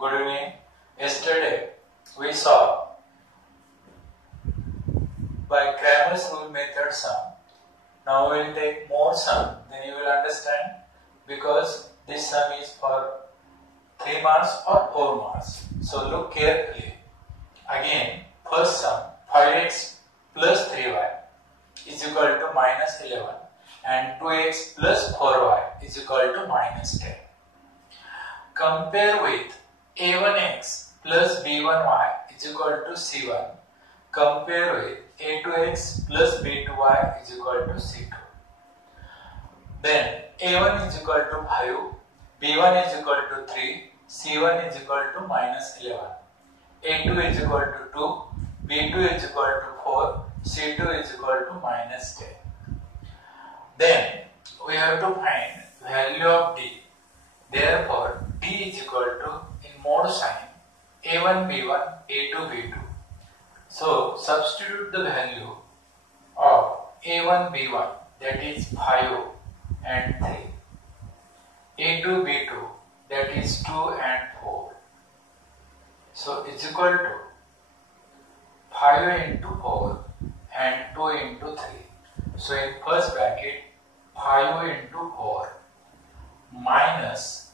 Good evening. Yesterday we saw by Cramer's rule method sum. Now we will take more sum, then you will understand, because this sum is for 3 marks or 4 marks. So look carefully. Again, first sum 5x plus 3y is equal to minus 11 and 2x plus 4y is equal to minus 10. Compare with a1x plus b1y is equal to c1. Compare with a2x plus b2y is equal to c2. Then a1 is equal to 5, b1 is equal to 3, c1 is equal to minus 11. a2 is equal to 2, b2 is equal to 4, c2 is equal to minus 10. Then we have to find value of d. Therefore, d is equal to, in mode sign, a1 b1, a2 b2. So substitute the value of a1 b1, that is 5 and 3, a2 b2, that is 2 and 4. So it's equal to 5 into 4 and 2 into 3. So in first bracket 5 into 4 minus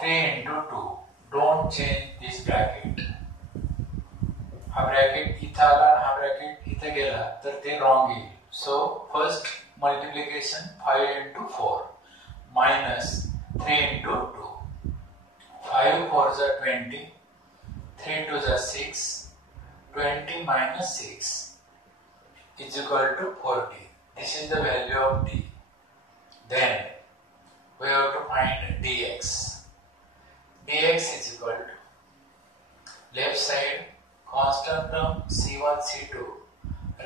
3 into 2. Don't change this bracket. हा ब्रॅकेट इथं आला आणि हा ब्रॅकेट इथे गेला तर ते रॉंग येईल. सो फर्स्ट मल्टिप्लिकेशन 5 into 4 minus 3 into 2. 5 4s are 20, 3 2s are 6, 20 minus 6 is equal to 40. This is the value of d. Then we have to find dx. dx is equal to left side constant term c1 c2,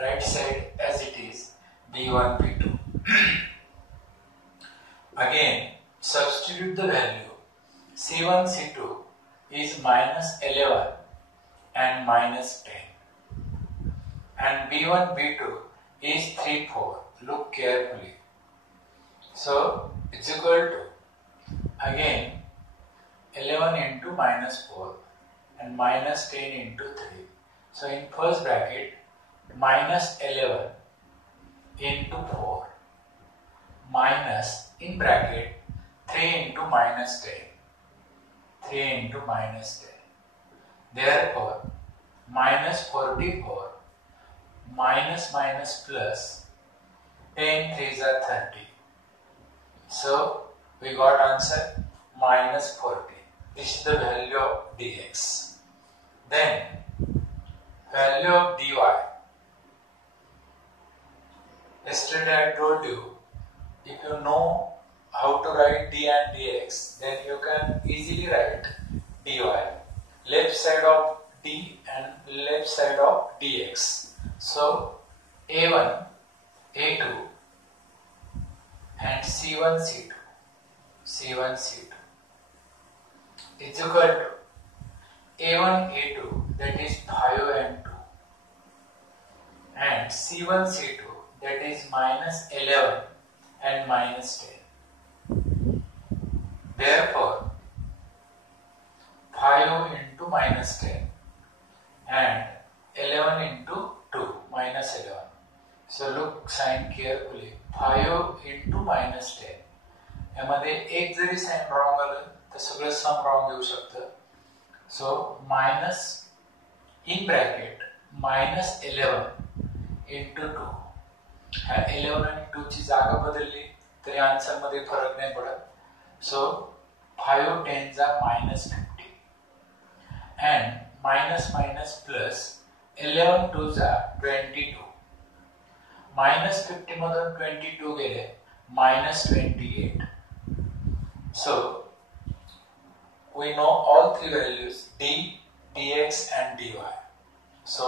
right side as it is b1 b2. Again substitute the value. c1 c2 is minus 11 and minus 10, and b1 b2 is 3 4. Look carefully. So it's equal to again 11 into minus 4 and minus 10 into 3. So in first bracket minus 11 into 4 minus in bracket 3 into minus 10. 3 into minus 10. Therefore minus 44 minus minus plus 10 3s are 30. So we got answer minus 40. This is the value of dx. Then value of dy. Yesterday I told you, if you know how to write d and dx, then you can easily write dy. Left side of d and left side of dx. So a1, a2 and c1, c2, c1, c2 is equal to a1, a2, that is 5 and 2, and c1, c2, that is minus 11 and minus 10. Therefore 5 into minus 10 and 11 into 2 minus 11. So look sign carefully. 5 into minus 10. यामध्ये एक जरी sign wrong आलं तर सगळं सम रॉंग येऊ शकतं. सो minus in bracket minus 11 into 2. ह्या 11 आणि 2 ची जागा बदलली तरी आन्सर मध्ये फरक नाही पडत. सो 5 10s are minus 50 and minus minus plus 11 2s are 22. minus 50 मधून 22 गेले minus 28. So we know all three values d, dx and dy. So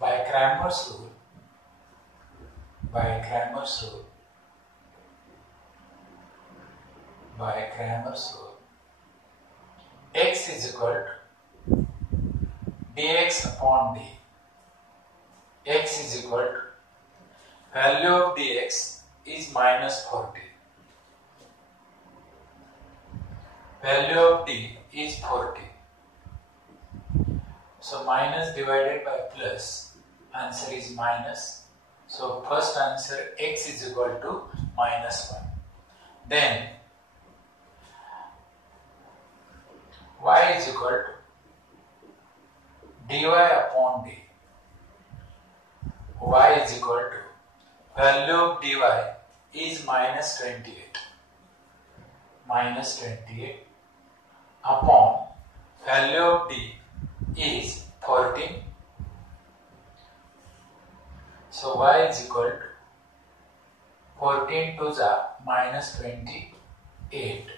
by Cramer's rule, by Cramer's rule, x is equal to dx upon d. X is equal to value of dx is minus 40. value of D is 40. So minus divided by plus, answer is minus. So first answer x is equal to minus 1. Then y is equal to dy upon d. Y is equal to value of dy is minus 28. Minus 28 upon value of d is 14. So y is equal to 14 to the minus 28.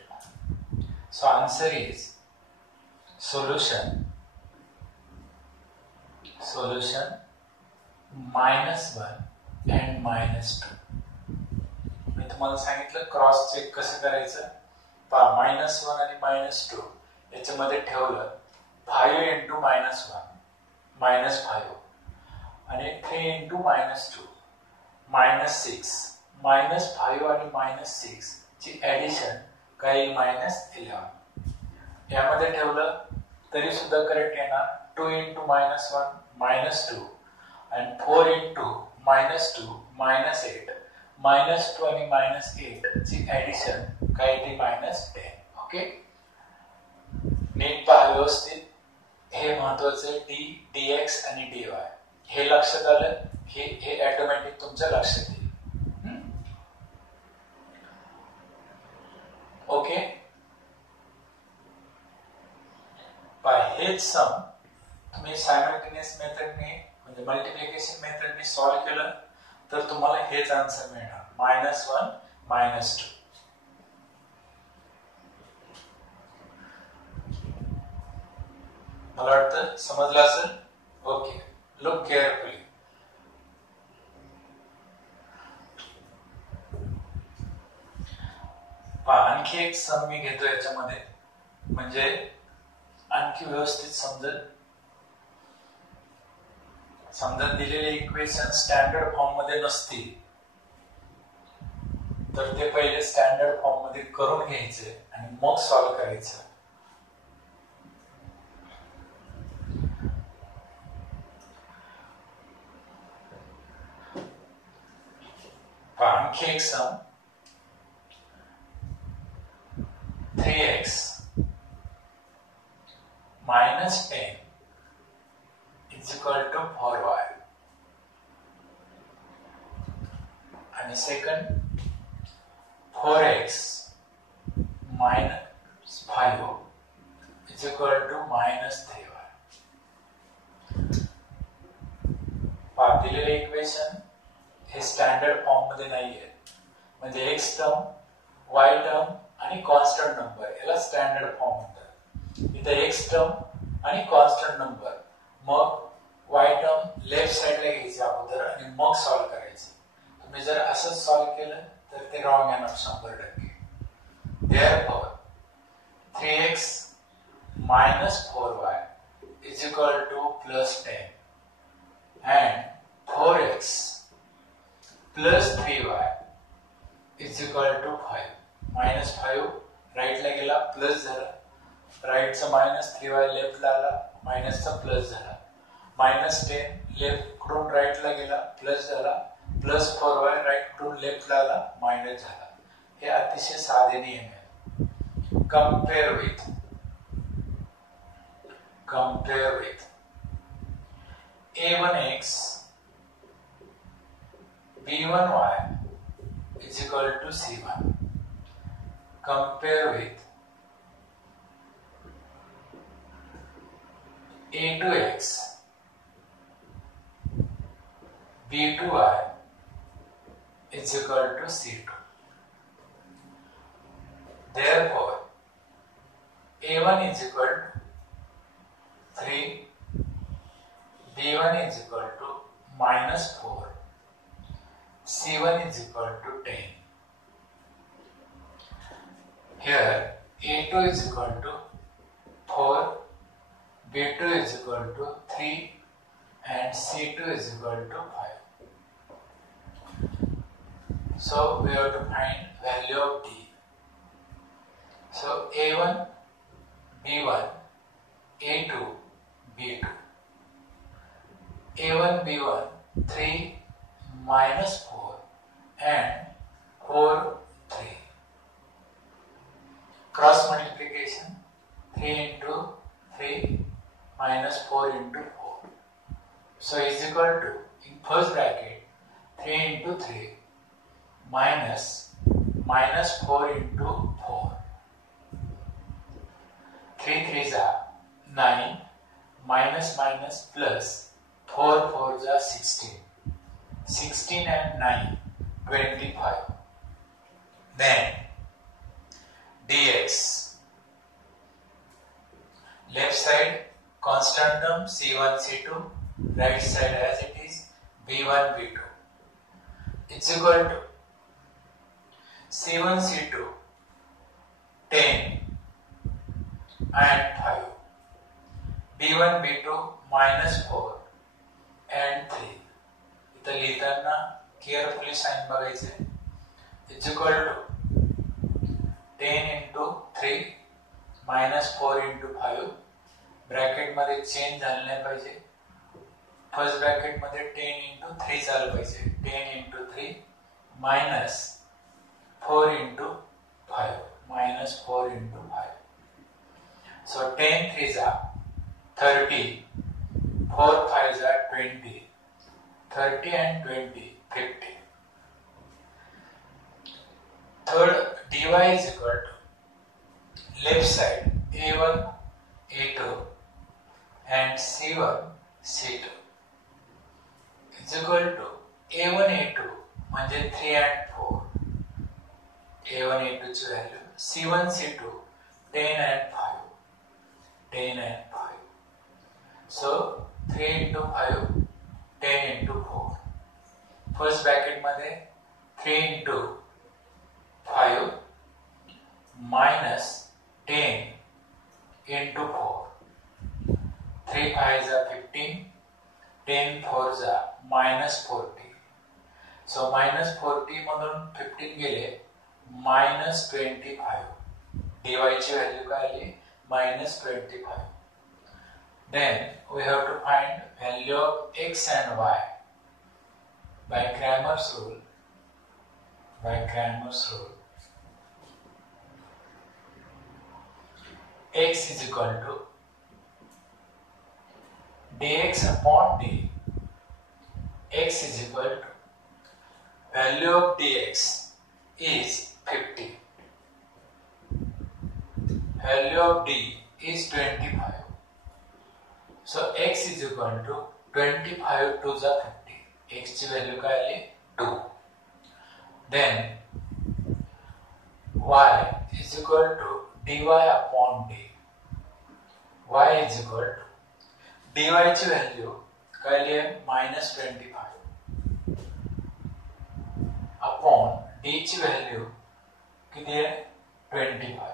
So answer is solution minus 1 and minus 2. मी तुम्हाला सांगितलं cross check कसं करायचं. पहा मायनस 1 आणि मायनस 2 याच्यामध्ये ठेवलं 5 into minus 1 मायनस 5 आणि 3 into minus 2 मायनस 6 मायनस 5 आणि मायनस 6 ची ऍडिशन काही मायनस 11 यामध्ये ठेवलं तरी सुद्धा करेक्ट येणार. 2 इंटू मायनस 1 मायनस 2 and 4 into minus 2 minus 8 minus 2 आणि minus 8 ची ऍडिशन काय ती minus 10. ओके नीट पहा व्यवस्थित. हे महत्वाचं d dx आणि dy हे लक्षात आलं हे ऑटोमॅटिक तुमच्या लक्षात येईल. ओके पहा हेच सम तुम्ही सायमल्टेनियस मेथडने म्हणजे मल्टिप्लिकेशन मेथडने सॉल्व्ह केलं तर तुम्हाला हेच आन्सर मिळणार मायनस 1 मायनस 2. मला वाटतं समजलं असेल. Okay look carefully. आणखी एक सम मी घेतो याच्यामध्ये म्हणजे आणखी व्यवस्थित समजेल. समजा दिलेले इक्वेशन स्टँडर्ड फॉर्म मध्ये नसतील तर ते पहिले स्टँडर्ड फॉर्म मध्ये करून घ्यायचे आणि मग सॉल्व्ह करायचं. आणखी एक सम 3x minus 10 is equal to 4y and second 4x minus 5 is equal to minus 3y. दिलेले इक्वेशन हे स्टँडर्ड फॉर्म मध्ये नाहीये म्हणजे x टर्म y टर्म आणि कॉन्स्टंट नंबर याला स्टँडर्ड फॉर्म म्हणतात. इथे x टर्म आणि कॉन्स्टंट नंबर मग y टर्म लेफ्ट साइडला घ्यायची अगोदर आणि मग सॉल्व्ह करायचं. तुम्ही जर असंच सॉल्व्ह केलं तर ते रॉंग येणार 100%. Therefore 3x minus 4y is equal to plus 10 and 4x plus 3y is equal to 5. minus 5 राईटला गेला प्लस झाला, राईटचा मायनस 3y लेफ्टला आला मायनसचा प्लस झाला, मायनस 10 लेफ्ट कडून राईटला गेला प्लस झाला, प्लस 4y राईट कडून लेफ्टला आला मायनस झाला. हे अतिशय साधे नियम आहेत. Compare with a1x b1y is equal to c1. Compare with a2x b2y is equal to c2. Therefore a1 is equal to 3, b1 is equal to minus 4, c1 is equal to 10. Here a2 is equal to 4, b2 is equal to 3 and c2 is equal to 5. So we have to find value of d. So a1 B1, A2, B2. A1, B1, 3 minus 4 and 4, 3. Cross multiplication, 3 into 3 minus 4 into 4. So is equal to, in first bracket, 3 into 3 minus 4 into 4. 3 3s are 9, minus plus 4 4s are 16. 16 and 9, 25. Then dx. Left side constant term C1 C2, right side as it is B1 B2. It's equal to C1 C2 10 and 5, B1 B2 minus 4 and 3. इथं लिहिताना carefully sign बघायचे. It's equal to 10 into 3 minus 4 into 5. ब्रॅकेट मध्ये चेंज झालं नाही पाहिजे. First bracket मध्ये 10 into 3 झालं पाहिजे. 10 into 3 minus 4 into 5 minus 4 into 5. So 10 3s are 30, 4 5s are 20, 30 and 20, 50. Third, dy is equal to left side A1, A2 and C1, C2 is equal to A1, A2 म्हणजे 3 and 4. A1, A2 ची व्हॅल्यू, C1, C2 10 and 5. 10 and 5. So 3 into 5, 10 into 4. First bracket मध्ये 3 into 5 minus 10 into 4. 3 5s are 15, 10 4s are minus 40. So minus 40 मधून 15 गेले minus 25. dy ची व्हॅल्यू काय आली? minus 25. Then we have to find value of x and y by Cramer's rule. X is equal to dx upon d. X is equal to value of dx is 50. Value of d is 25. So x is equal to 25 to the 50. X की value काय आली? 2. Then y is equal to dy upon d. Y is equal to dy ची value काय आली आहे? minus 25 upon d ची value किती आहे? 25.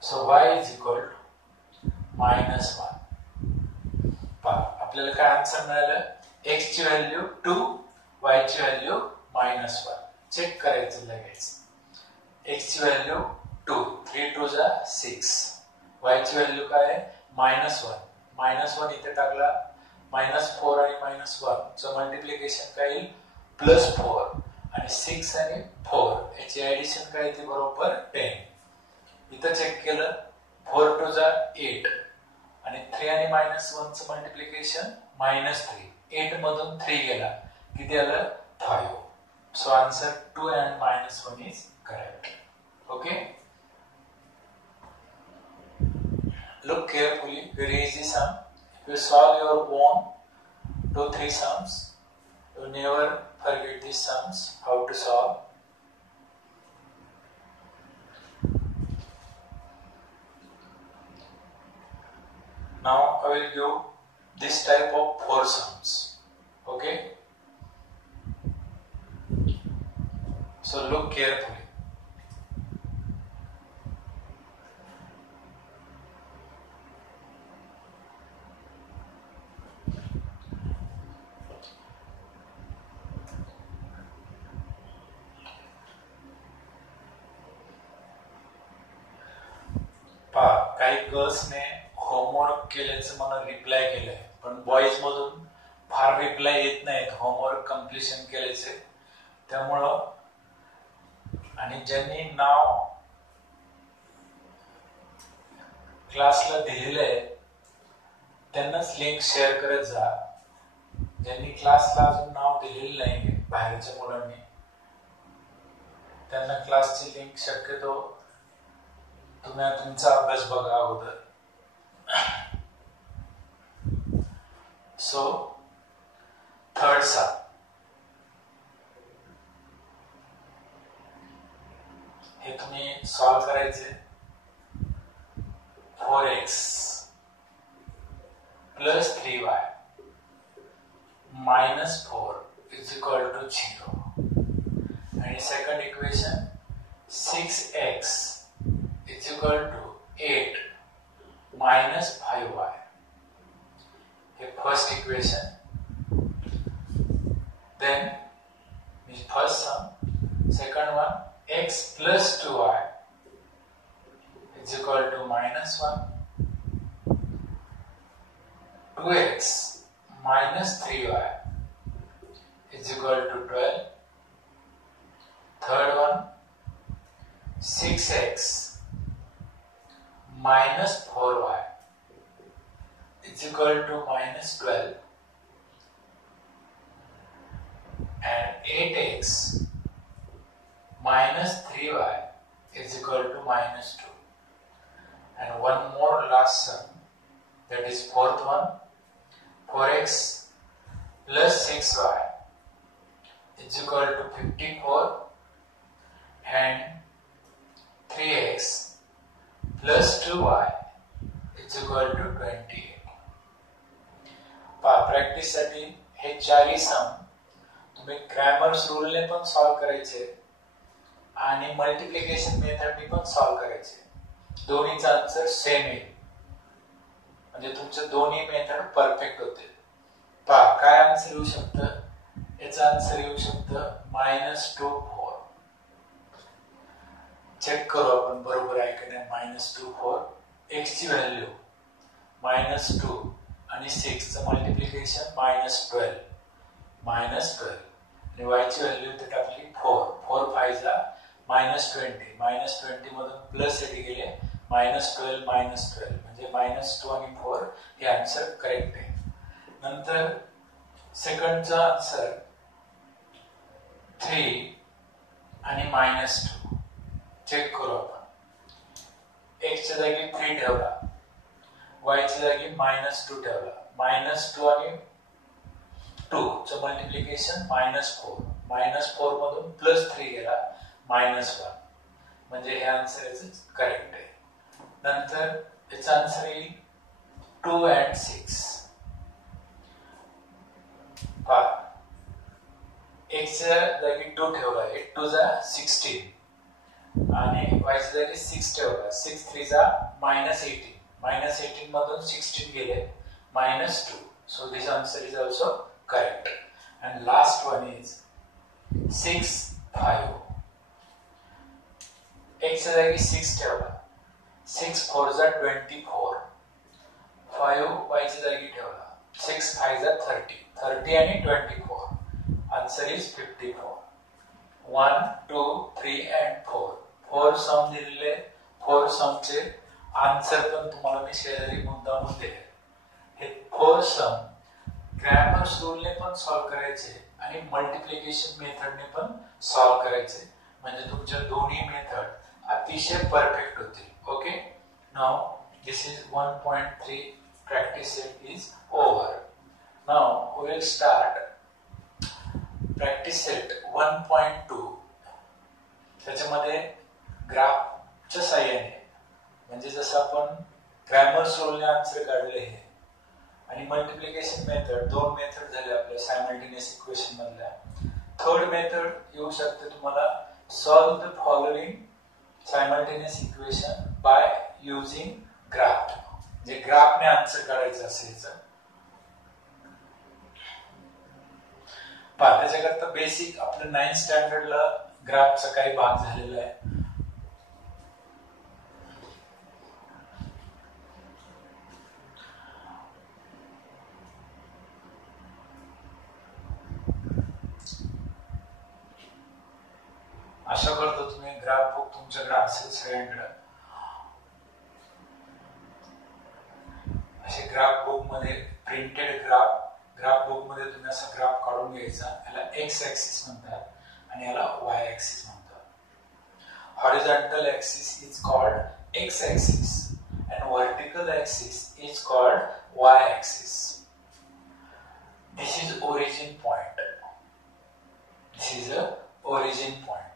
So y is equal to minus 1. आपल्याला काय आन्सर मिळालं? x ची व्हॅल्यू 2, y ची व्हॅल्यू minus 1. चेक करायचं लगेच. x ची व्हॅल्यू 2, 3 2 जा 6. y ची व्हॅल्यू काय आहे? minus 1. minus 1 इथे टाकला, minus 4 आणि minus 1 चं मल्टिप्लिकेशन काय येईल? plus 4 आणि 6 आणि 4 याची ऍडिशन काय येते? बरोबर 10. इथं चेक केलं, 4 2 जा 8 आणि 3 आणि minus 1 चं मल्टिप्लिकेशन minus 3. 8 मधून 3 गेला, किती आलं? 5. So answer 2 and minus 1 is correct. Okay? Look carefully, very easy sum. If you solve your own 2-3 sums, you never forget these sums, how to solve. Now I will give this type of 4 sums. Okay? So look carefully. गर्ल्सने homework केल्याचं मला रिप्लाय केलंय, पण बॉईज मधून फार रिप्लाय येत नाहीत homework completion केल्याचे. त्यामुळं आणि ज्यांनी नाव क्लासला दिलेलं आहे त्यांनाच लिंक शेअर करत जा. ज्यांनी क्लासला अजून नाव दिलेलं नाही बाहेरच्या मुलांनी त्यांना क्लासची लिंक शक्यतो तुम्ही तुमचा अभ्यास बघा अगोदर. सो थर्ड सम, हे तुम्ही सॉल्व करायचे. 4x plus 3y minus 4 is equal to 0. And second equation, 6x is equal to 8 minus 5y. The first equation. Then first sum, second one, x plus 2y is equal to minus 1. 2x minus 3y is equal to 12. Third one, 6x minus 4y is equal to minus 12. And 8x minus 3y is equal to minus 2. And one more last sum, that is fourth one, 4x plus 6y is equal to 54 and 3x plus 2y is equal to 28. प्रॅक्टिस साठी हे चारही सम तुम्ही क्रॅमर्स रूलने पण सॉल्व करायचे आणि मल्टिप्लिकेशन मेथडने पण सॉल्व करायचे. दोन्हीचा आन्सर सेम येईल, म्हणजे तुमचे दोन्ही मेथड परफेक्ट होते. पहा काय आन्सर येऊ शकतं. याचा आन्सर येऊ शकतं -2 4. चेक करू आपण बरोबर आहे की नाही. -2 4 x ची व्हॅल्यू -2 आणि 6 चं मल्टिप्लिकेशन -12 आणि y ची व्हॅल्यू ते टाकली 4. 4 5 ला -20 मधून प्लस येथे गेले -12 म्हणजे -2 आणि 4 हे आन्सर करेक्ट आहे. नंतर सेकंडचा आन्सर 3 आणि -2. चेक करू आपण. x च्या जागी 3 ठेवला, y च्या जागी -2 ठेवला. -2 आणि 2 चं मल्टिप्लिकेशन -4 मधून +3 गेला -1 म्हणजे हे आन्सर याचं करेक्ट आहे. नंतर याचा आन्सर येईल 2 and 6. पहा x च्या जागी 2 ठेवला, 8 2 जा 16 आणि y च्या जागी 6 ठेवला, 6 3 जा -18 मधून 16 गेले -2. So this answer is also correct. And last one is 6 5. x च्या जागी 6 ठेवला, 6 4 जा 24, 5 y च्या जागी ठेवला, 6 5 जा 30 आणि 24. Answer is 54. 1 2 3 and 4 सम दिलेले. 4 समचे आन्सर पण तुम्हाला मी शेजारी मुद्दामून दिले. हे 4 सम क्रॅमर्स रूलने पण सॉल्व करायचे आणि मल्टिप्लिकेशन मेथडने पण सॉल्व करायचे, म्हणजे तुमच्या दोन्ही मेथड अतिशय परफेक्ट होतील. Okay, now this is 1.3 practice set is over. Now we will start practice set 1.2. त्याच्यामध्ये ग्राफच्या साहाय्याने, म्हणजे जसं आपण क्रॅमर्स रूलने आन्सर काढले हे आणि मल्टिप्लिकेशन मेथड, दोन मेथड झाले आपल्या सायमल्टेनियस इक्वेशन मधल्या. थर्ड मेथड येऊ शकते तुम्हाला, solve the following simultaneous equation by using graph, जे ग्राफने आन्सर काढायचं असेल. पहा त्याच्याकरता बेसिक आपलं 9th स्टँडर्डला ग्राफचा काही भाग झालेला आहे. आशा करतो तुम्ही ग्राफ बुक तुमच्याकडे असेल सगळ्यांकडे. असे ग्राफ बुक मध्ये प्रिंटेड ग्राफ बुक मध्ये तुम्ही असा ग्राफ काढून घ्यायचा. याला एक्स ऍक्सिस म्हणतात आणि याला वाय ऍक्सिस म्हणतात. Horizontal axis is called x axis and vertical axis is called y axis. This is origin point. This is a origin point.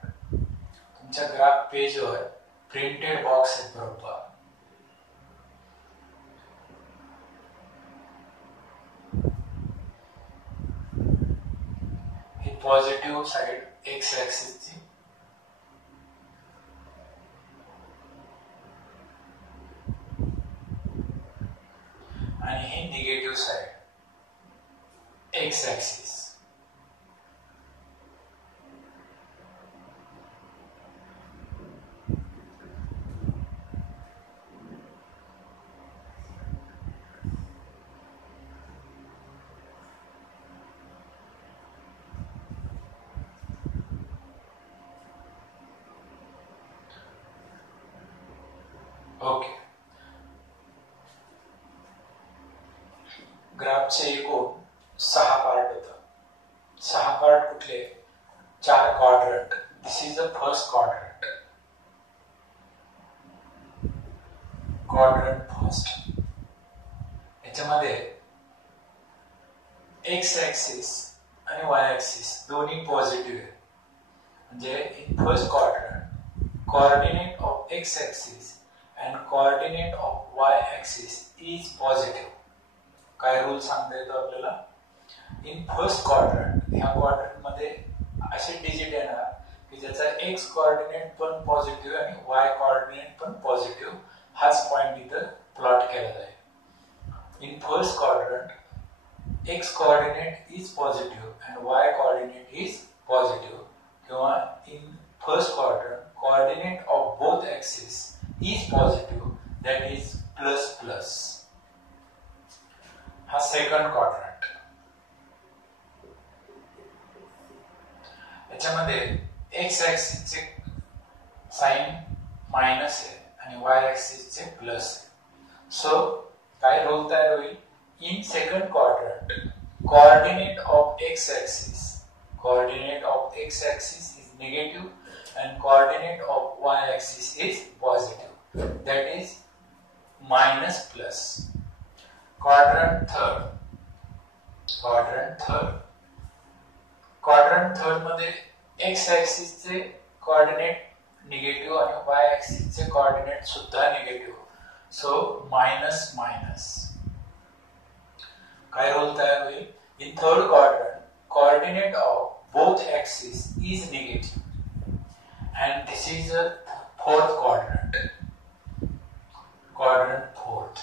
तुमच्या ग्राफ पेज वर प्रिंटेड बॉक्स आहे बरोबर. ही पॉझिटिव्ह साइड एक्स ऍक्सिस ची आणि ही negative side X axis. Okay. ग्राफचे एकूण 6 पार्ट होतात. 6 पार्ट कुठले? 4 quadrant. This is the first quadrant. Quadrant first. याच्यामध्ये एक्स ऍक्सिस आणि वाय ऍक्सिस दोन्ही पॉझिटिव्ह आहे. म्हणजे in first quadrant coordinate of X axis and coordinate of y axis is positive. काय रूल सांगता येतो आपल्याला? इन फर्स्ट क्वाड्रंट, ह्या क्वाड्रंट मध्ये असे डिजिट येणार की ज्याचा एक्स कोऑर्डिनेट पण पॉझिटिव्ह आणि वाय कोऑर्डिनेट पण पॉझिटिव्ह. हाच पॉइंट इथं प्लॉट केला जाईल. In first quadrant X coordinate is positive and Y coordinate is positive. किंवा in first quadrant coordinate of both axis is positive, that is plus plus. हा second quadrant. याच्यामध्ये X axis चे sign minus आहे आणि Y axis चे प्लस आहे. सो काय रूल तयार होईल? In second quadrant coordinate of X axis is negative and coordinate of y-axis is positive. That is minus plus. Quadrant third मध्ये x-axis चे coordinate negative आणि y-axis चे coordinate सुद्धा negative. So minus minus. काय रोल तयार होईल? In third quadrant, coordinate of both axes is negative. And this is a fourth quadrant. Quadrant fourth.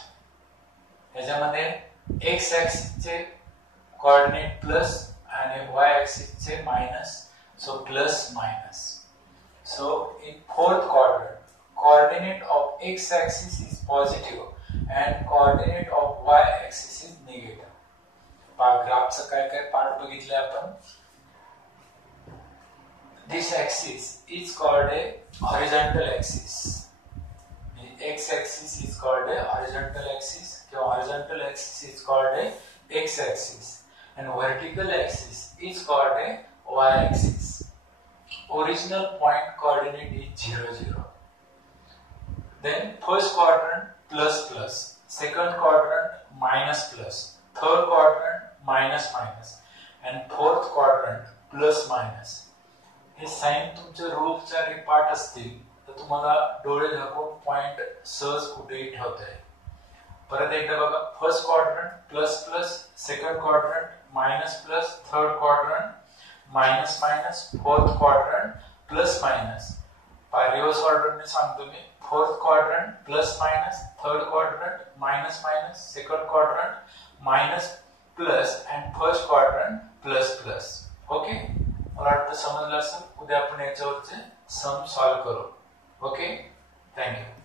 याच्यामध्ये x axis चे coordinate plus आणि y axis चे minus. So plus minus. So in fourth quadrant, coordinate of x axis is positive and coordinate of y axis is negative. ग्राफचं काय पार्ट बघितले आपण. This axis is called a horizontal axis. The x-axis is called a horizontal axis. The horizontal axis is called a x-axis, and vertical axis is called a y-axis. Original point coordinate is 0, 0. Then first quadrant plus plus, second quadrant minus plus, third quadrant minus minus, and fourth quadrant plus minus. हे साइन तुमच्या रूलच्या पाठ असतील तर तुम्हाला डोळे झाकून पॉइंट सहज कुठेही ठेवता येईल. परत एकदा बघा. First quadrant plus plus, second quadrant minus plus, third quadrant minus minus, fourth quadrant plus minus. Reverse ऑर्डरने सांगतो मी. Fourth quadrant plus minus, third quadrant minus minus, second quadrant minus plus and first quadrant plus plus. Okay. मला वाटतं समजलं असेल. उद्या आपण याच्यावरचे सम सॉल्व करू. ओके. थँक्यू.